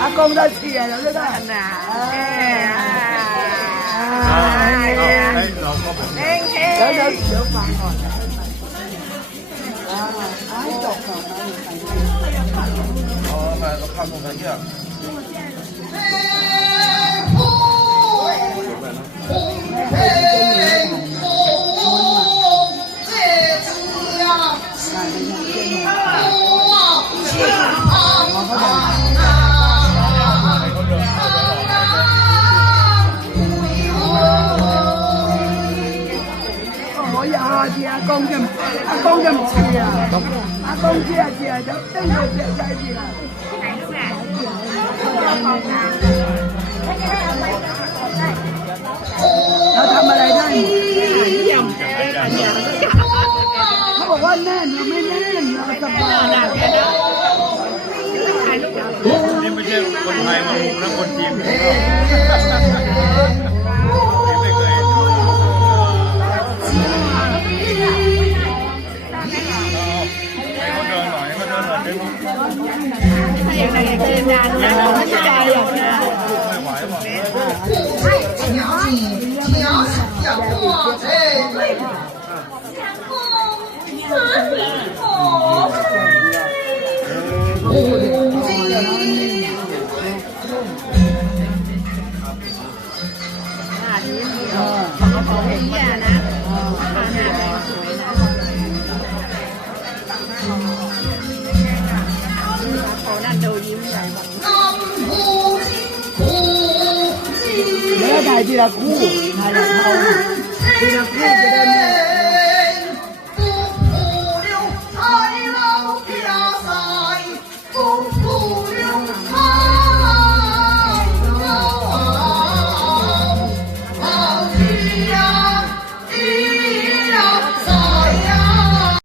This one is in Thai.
阿公在吃啊，对不对？有饭哦。哦，买个看动看见。阿公就唔吃啊，阿公吃啊吃啊，就真係食晒啲啦。เราทำอะไรได้เขาบอกว่าแน่นเราไม่แน่นเราสบายนี่ไม่ใช่คนไทยมาดูนะคนจีนถ่ายทีละคู่ถ่ายละคู่ทีละคู่จะได้